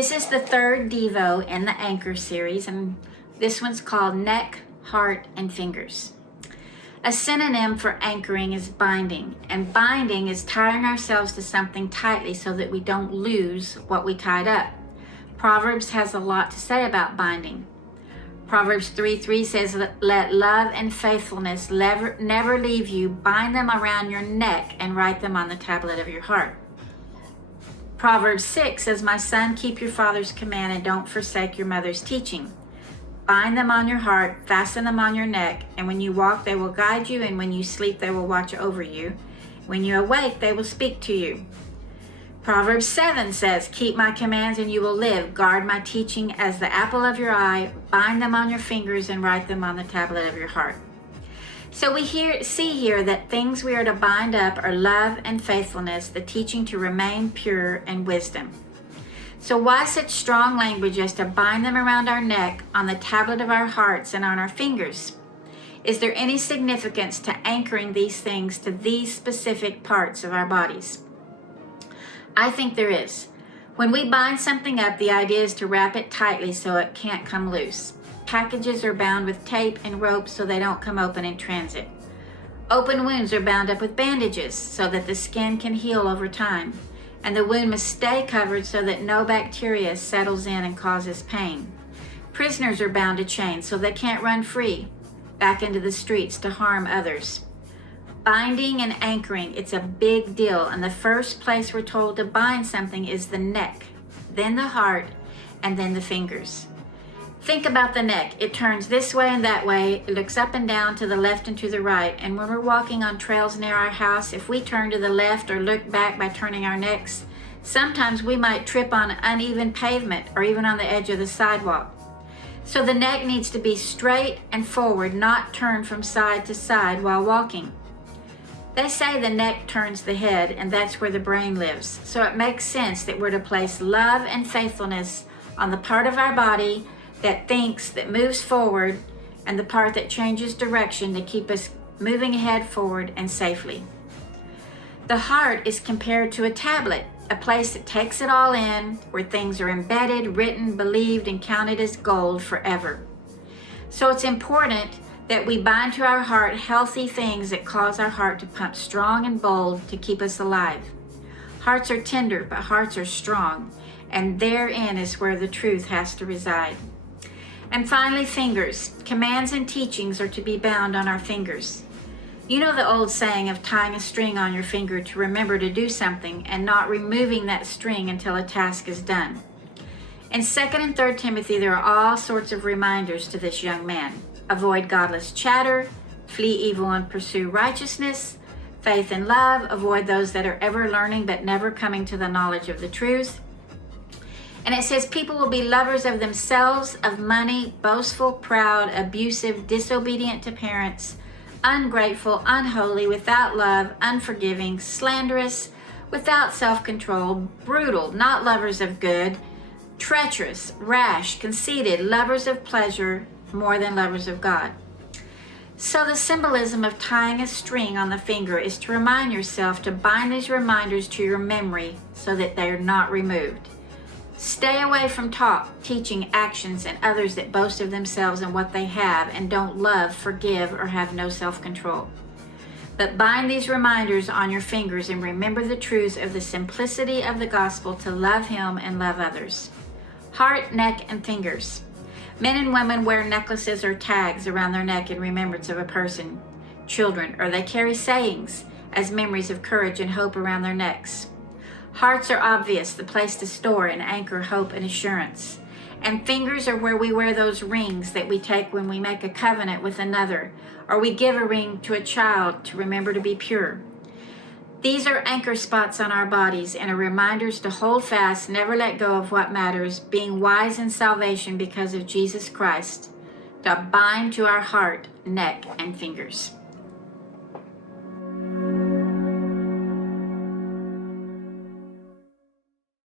This is the third Devo in the Anchor series, and this one's called Neck, Heart, and Fingers. A synonym for anchoring is binding, and binding is tying ourselves to something tightly so that we don't lose what we tied up. Proverbs has a lot to say about binding. Proverbs 3:3 says, "Let love and faithfulness never leave you. Bind them around your neck and write them on the tablet of your heart." Proverbs 6 says, "My son, keep your father's command and don't forsake your mother's teaching. Bind them on your heart, fasten them on your neck, and when you walk they will guide you, and when you sleep they will watch over you. When you awake they will speak to you." Proverbs 7 says, "Keep my commands and you will live. Guard my teaching as the apple of your eye. Bind them on your fingers and write them on the tablet of your heart." So we see here that things we are to bind up are love and faithfulness, the teaching to remain pure, and wisdom. So why such strong language as to bind them around our neck, on the tablet of our hearts, and on our fingers? Is there any significance to anchoring these things to these specific parts of our bodies? I think there is. When we bind something up, the idea is to wrap it tightly so it can't come loose. Packages are bound with tape and rope so they don't come open in transit. Open wounds are bound up with bandages so that the skin can heal over time, and the wound must stay covered so that no bacteria settles in and causes pain. Prisoners are bound to chains so they can't run free back into the streets to harm others. Binding and anchoring, it's a big deal, and the first place we're told to bind something is the neck, then the heart, and then the fingers. Think about the neck. It turns this way and that way. It looks up and down, to the left and to the right. And when we're walking on trails near our house, if we turn to the left or look back by turning our necks, sometimes we might trip on uneven pavement or even on the edge of the sidewalk. So the neck needs to be straight and forward, not turned from side to side while walking. They say the neck turns the head, and that's where the brain lives. So it makes sense that we're to place love and faithfulness on the part of our body that thinks, that moves forward, and the part that changes direction to keep us moving ahead forward and safely. The heart is compared to a tablet, a place that takes it all in, where things are embedded, written, believed, and counted as gold forever. So it's important that we bind to our heart healthy things that cause our heart to pump strong and bold to keep us alive. Hearts are tender, but hearts are strong, and therein is where the truth has to reside. And finally, fingers. Commands and teachings are to be bound on our fingers. You know the old saying of tying a string on your finger to remember to do something and not removing that string until a task is done. In 2nd and 3rd Timothy, there are all sorts of reminders to this young man. Avoid godless chatter, flee evil and pursue righteousness, faith and love, avoid those that are ever learning but never coming to the knowledge of the truth. And it says people will be lovers of themselves, of money, boastful, proud, abusive, disobedient to parents, ungrateful, unholy, without love, unforgiving, slanderous, without self-control, brutal, not lovers of good, treacherous, rash, conceited, lovers of pleasure more than lovers of God. So the symbolism of tying a string on the finger is to remind yourself to bind these reminders to your memory so that they are not removed. Stay away from talk, teaching, actions, and others that boast of themselves and what they have and don't love, forgive, or have no self-control. But bind these reminders on your fingers and remember the truths of the simplicity of the gospel to love Him and love others. Heart, neck, and fingers. Men and women wear necklaces or tags around their neck in remembrance of a person, children, or they carry sayings as memories of courage and hope around their necks. Hearts are obvious, the place to store and anchor hope and assurance. And fingers are where we wear those rings that we take when we make a covenant with another, or we give a ring to a child to remember to be pure. These are anchor spots on our bodies and are reminders to hold fast, never let go of what matters, being wise in salvation because of Jesus Christ, to bind to our heart, neck, and fingers.